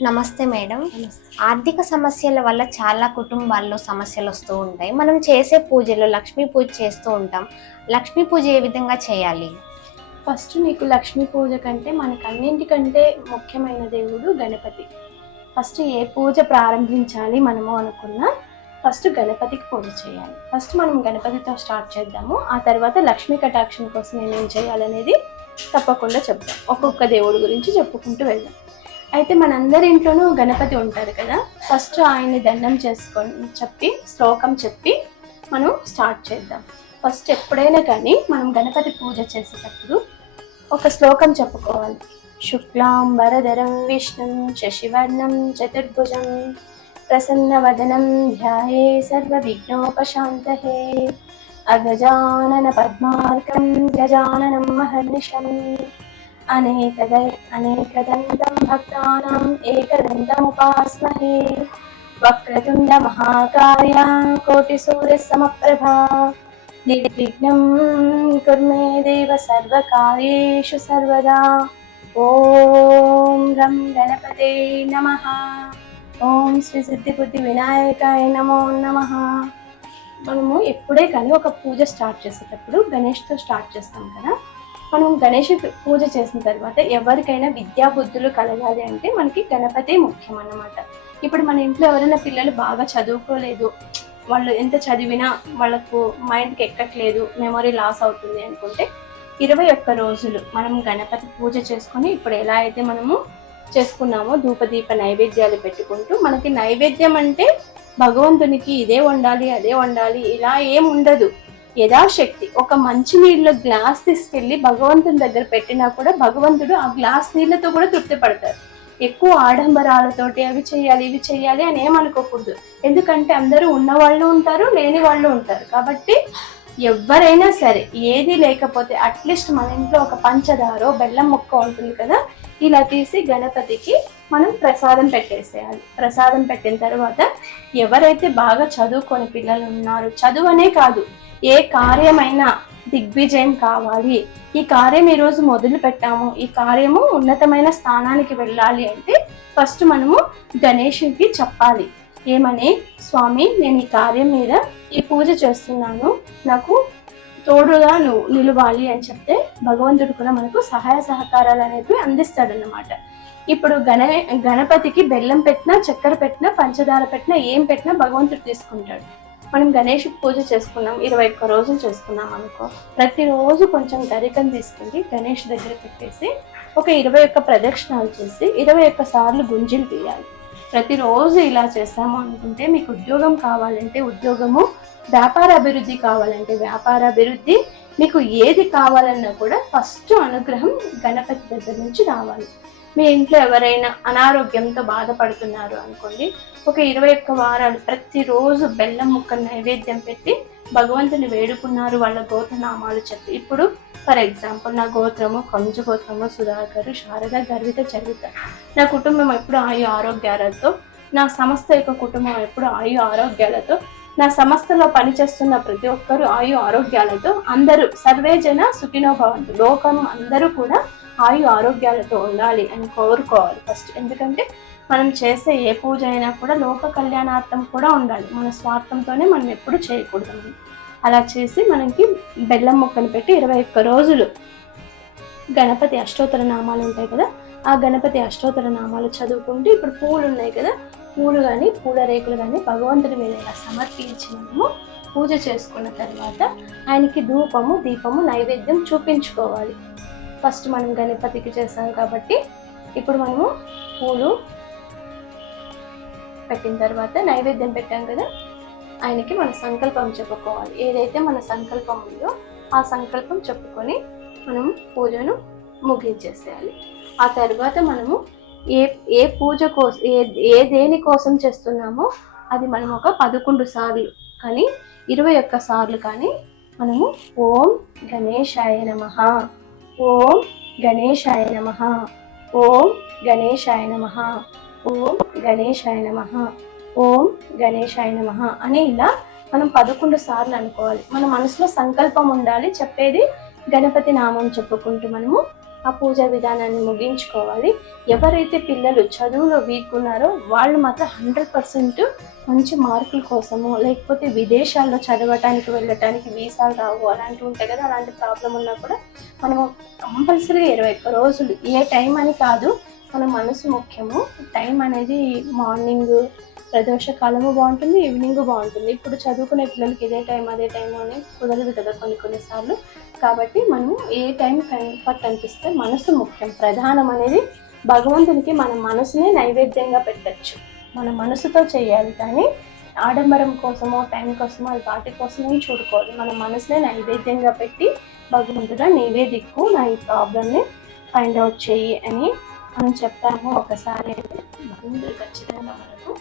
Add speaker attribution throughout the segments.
Speaker 1: నమస్తే మేడం. ఆర్థిక సమస్యల వల్ల చాలా కుటుంబాల్లో సమస్యలు వస్తూ ఉంటాయి. మనం చేసే పూజలో లక్ష్మీ పూజ చేస్తూ ఉంటాం. లక్ష్మీ పూజ ఏ విధంగా చేయాలి?
Speaker 2: ఫస్ట్ నీకు లక్ష్మీ పూజ కంటే మనకు అన్నింటికంటే ముఖ్యమైన దేవుడు గణపతి. ఫస్ట్ ఏ పూజ ప్రారంభించాలి మనము అనుకున్నా ఫస్ట్ గణపతికి పూజ చేయాలి. ఫస్ట్ మనం గణపతితో స్టార్ట్ చేద్దాము. ఆ తర్వాత లక్ష్మీ కటాక్షం కోసం ఏమేం చేయాలనేది తప్పకుండా చెప్తాం ఒక్కొక్క దేవుడి గురించి చెప్పుకుంటూ వెళ్దాం. అయితే మనందరి ఇంట్లోనూ గణపతి ఉంటారు కదా. ఫస్ట్ ఆయన్ని దండం చేసుకొని చెప్పి శ్లోకం చెప్పి మనం స్టార్ట్ చేద్దాం. ఫస్ట్ ఎప్పుడైనా కానీ మనం గణపతి పూజ చేసేటప్పుడు ఒక శ్లోకం చెప్పుకోవాలి. శుక్లాం వరదరం విష్ణుం శశివర్ణం చతుర్భుజం ప్రసన్నవదనం ధ్యాయే సర్వ విఘ్నోపశాంతహే అగజానన పద్మార్కం గజాననం మహర్నిషం అనేకద అనేకదంతం భక్తానాం ఏకదంతముపాస్మహే వక్రతుండ మహాకాయ సమప్రభా నిర్విఘ్నం కుర్మే దేవ సర్వకార్యేషు సర్వదా ఓం గం గణపతే నమ ఓం శ్రీ సిద్ధిబుద్ధి వినాయకాయ నమో నమ మనము ఎప్పుడే కానీ ఒక పూజ స్టార్ట్ చేసేటప్పుడు గణేష్తో స్టార్ట్ చేస్తాం కదా? మనం గణేష్ పూజ చేసిన తర్వాత ఎవరికైనా విద్యా బుద్ధులు కలగాలి అంటే మనకి గణపతి ముఖ్యం అన్నమాట. ఇప్పుడు మన ఇంట్లో ఎవరైనా పిల్లలు బాగా చదువుకోలేదు వాళ్ళు ఎంత చదివినా వాళ్ళకు మైండ్కి ఎక్కట్లేదు మెమొరీ లాస్ అవుతుంది అనుకుంటే ఇరవై ఒక్క రోజులు మనం గణపతి పూజ చేసుకొని ఇప్పుడు ఎలా అయితే మనము చేసుకున్నామో ధూపదీప నైవేద్యాలు పెట్టుకుంటూ మనకి నైవేద్యం అంటే భగవంతునికి ఇదే వండాలి అదే వండాలి ఇలా ఏం ఉండదు. యథాశక్తి. ఒక మంచి నీళ్ళ గ్లాస్ తీసుకెళ్ళి భగవంతుని దగ్గర పెట్టినా కూడా భగవంతుడు ఆ గ్లాస్ నీళ్ళతో కూడా తృప్తి పడతారు ఎక్కువ ఆడంబరాలతోటి అవి చేయాలి ఇవి చేయాలి అని ఏమనుకోకూడదు ఎందుకంటే అందరూ ఉన్న వాళ్ళు ఉంటారు లేని వాళ్ళు ఉంటారు. కాబట్టి ఎవరైనా సరే ఏది లేకపోతే అట్లీస్ట్ మన ఇంట్లో ఒక పంచదారో బెల్లం ముక్క ఉంటుంది కదా ఇలా తీసి గణపతికి మనం ప్రసాదం పెట్టేసేయాలి. ప్రసాదం పెట్టిన తర్వాత ఎవరైతే బాగా చదువుకొని పిల్లలు ఉన్నారు చదువు అనే కాదు ఏ కార్యమైనా దిగ్విజయం కావాలి. ఈ కార్యం ఈరోజు మొదలు పెట్టాము. ఈ కార్యము ఉన్నతమైన స్థానానికి వెళ్ళాలి అంటే ఫస్ట్ మనము గణేషునికి చెప్పాలి. ఏమని? స్వామి నేను ఈ కార్యం మీద ఈ పూజ చేస్తున్నాను. నాకు తోడుగా నువ్వు నిలవాలి అని చెప్తే భగవంతుడు కూడా మనకు సహాయ సహకారాలు అనేవి అందిస్తాడన్నమాట. ఇప్పుడు గణ గణపతికి బెల్లం పెట్టినా చక్కెర పెట్టినా పంచదార పెట్టినా ఏం పెట్టినా భగవంతుడు తీసుకుంటాడు. మనం గణేష్ పూజ చేసుకున్నాం ఇరవై ఒక్క రోజులు చేసుకున్నాం అనుకో ప్రతిరోజు కొంచెం గరికం తీసుకెళ్ళి గణేష్ దగ్గర పెట్టేసి ఒక ఇరవై ఒక్క ప్రదక్షిణాలు చేసి ఇరవై ఒక్క సార్లు గుంజీలు తీయాలి. ప్రతిరోజు ఇలా చేస్తాము అనుకుంటే మీకు ఉద్యోగం కావాలంటే ఉద్యోగము వ్యాపార అభివృద్ధి కావాలంటే వ్యాపార అభివృద్ధి మీకు ఏది కావాలన్నా కూడా ఫస్ట్ అనుగ్రహం గణపతి దగ్గర నుంచి రావాలి. మీ ఇంట్లో ఎవరైనా అనారోగ్యంతో బాధపడుతున్నారు అనుకోండి ఒక ఇరవై ఒక్క వారాలు ప్రతిరోజు బెల్లం ముక్క నైవేద్యం పెట్టి భగవంతుని వేడుకున్నారు వాళ్ళ గోత్రనామాలు చెప్పి. ఇప్పుడు ఫర్ ఎగ్జాంపుల్ నా గోత్రము కంజు గోత్రము సుధాకర్ శారద గర్విత చరిత. నా కుటుంబం ఎప్పుడు ఆయు ఆరోగ్యాలతో నా సంస్థ యొక్క కుటుంబం ఎప్పుడు ఆయు ఆరోగ్యాలతో నా సంస్థలో పనిచేస్తున్న ప్రతి ఒక్కరూ ఆయు ఆరోగ్యాలతో అందరూ సర్వేజన సుఖినోభవంతు లోకం అందరూ కూడా ఆయు ఆరోగ్యాలతో ఉండాలి అని కోరుకోవాలి ఫస్ట్ ఎందుకంటే మనం చేసే ఏ పూజ అయినా కూడా లోక కళ్యాణార్థం కూడా ఉండాలి. మన స్వార్థంతోనే మనం ఎప్పుడు చేయకూడదు. అలా చేసి మనకి బెల్లం ముక్కను పెట్టి ఇరవై ఒక్క రోజులు గణపతి అష్టోత్తర నామాలు ఉంటాయి కదా ఆ గణపతి అష్టోత్తర నామాలు చదువుకుంటూ ఇప్పుడు పూలు ఉన్నాయి కదా పూలు కానీ పూల రేకులు కానీ భగవంతుడి మీద ఇలా సమర్పించి మనము పూజ చేసుకున్న తర్వాత ఆయనకి ధూపము దీపము నైవేద్యం చూపించుకోవాలి. ఫస్ట్ మనం గణపతికి చేస్తాం కాబట్టి ఇప్పుడు మనము పూలు పెట్టిన తర్వాత నైవేద్యం పెట్టాం కదా ఆయనకి మన సంకల్పం చెప్పుకోవాలి. ఏదైతే మన సంకల్పం ఉందో ఆ సంకల్పం చెప్పుకొని మనం పూజను ముగించేసేయాలి. ఆ తర్వాత మనము ఏ ఏ పూజ కోసం ఏ ఏ దేని కోసం చేస్తున్నామో అది మనం ఒక పదకొండు సార్లు కానీ ఇరవై ఒక్క సార్లు కానీ మనము ఓం గణేశాయ నమ ఓం గణేశాయ నమ. ఓం గణేశాయ నమ. ఓం గణేశాయ నమ. ఓం గణేశాయ నమ అని ఇలా మనం పదకొండు సార్లు అనుకోవాలి. మన మనసులో సంకల్పం ఉండాలి చెప్పేది గణపతి నామం చెప్పుకుంటూ మనము ఆ పూజా విధానాన్ని ముగించుకోవాలి. ఎవరైతే పిల్లలు చదువులో వీక్ ఉన్నారో వాళ్ళు మాత్రం హండ్రెడ్ పర్సెంట్ మంచి మార్కుల కోసము లేకపోతే విదేశాల్లో చదవటానికి వెళ్ళటానికి వీసాలు రావు అలాంటివి ఉంటాయి కదా అలాంటి ప్రాబ్లం ఉన్నా కూడా మనము కంపల్సరీగా ఇరవై ఒక్క రోజులు ఏ టైం అని కాదు మన మనసు ముఖ్యము. టైం అనేది మార్నింగ్ ప్రదోష కాలము బాగుంటుంది ఈవినింగ్ బాగుంటుంది. ఇప్పుడు చదువుకునే పిల్లలకి ఇదే టైం అదే టైం అని కుదరదు కదా కొన్ని కొన్నిసార్లు కాబట్టి మనము ఏ టైం కంఫర్ట్ అనిపిస్తే మనసు ముఖ్యం. ప్రధానం అనేది భగవంతునికి మన మనసునే నైవేద్యంగా పెట్టచ్చు. మన మనసుతో చేయాలి కానీ ఆడంబరం కోసమో టైం కోసమో అది వాటి కోసమే చూడుకోవాలి. మన మనసునే నైవేద్యంగా పెట్టి భగవంతుడా నీవే దిక్కు నా ఈ ప్రాబ్లమ్ని ఫైండ్ అవుట్ చెయ్యి అని మనం చెప్తాము. ఒకసారి అయితే భగవంతుడు ఖచ్చితంగా మనకు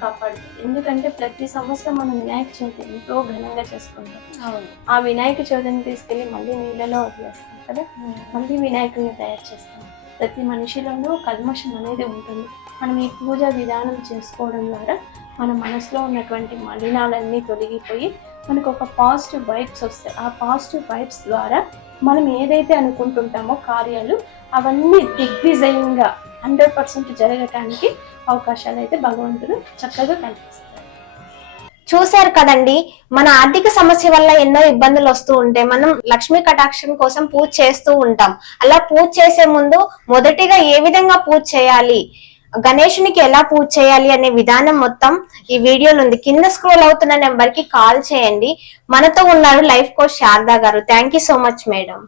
Speaker 2: కాపాడుతుంది. ఎందుకంటే ప్రతి సంవత్సరం మనం వినాయక చవితి ఎంతో ఘనంగా చేసుకుంటాం.
Speaker 1: అవును.
Speaker 2: ఆ వినాయక చవితిని తీసుకెళ్ళి మళ్ళీ నీళ్ళలో వదిలేస్తాం కదా? మళ్ళీ వినాయకుడిని తయారు చేస్తాం. ప్రతి మనిషిలోనూ కల్మషం అనేది ఉంటుంది. మనం ఈ పూజ విధానం చేసుకోవడం ద్వారా మన మనసులో ఉన్నటువంటి మలినాలన్నీ తొలగిపోయి మనకు ఒక పాజిటివ్ వైబ్స్ వస్తాయి. ఆ పాజిటివ్ వైబ్స్ ద్వారా మనం ఏదైతే అనుకుంటుంటామో కార్యాలు అవన్నీ దిగ్విజయంగా హండ్రెడ్ పర్సెంట్ జరగటానికి అవకాశాలు అయితే భగవంతుడు చక్కగా కల్పిస్తారు
Speaker 1: చూశారు కదండి మన ఆర్థిక సమస్య వల్ల ఎన్నో ఇబ్బందులు వస్తూ ఉంటాయి మనం లక్ష్మీ కటాక్షం కోసం పూజ చేస్తూ ఉంటాం. అలా పూజ చేసే ముందు మొదటిగా ఏ విధంగా పూజ చేయాలి? గణేషునికి ఎలా పూజ చేయాలి అనే విధానం మొత్తం ఈ వీడియోలో ఉంది కింద స్క్రోల్ అవుతున్న నెంబర్కి కాల్ చేయండి. మనతో ఉన్నారు లైఫ్ కోచ్ శారదా గారు. Thank you so much madam.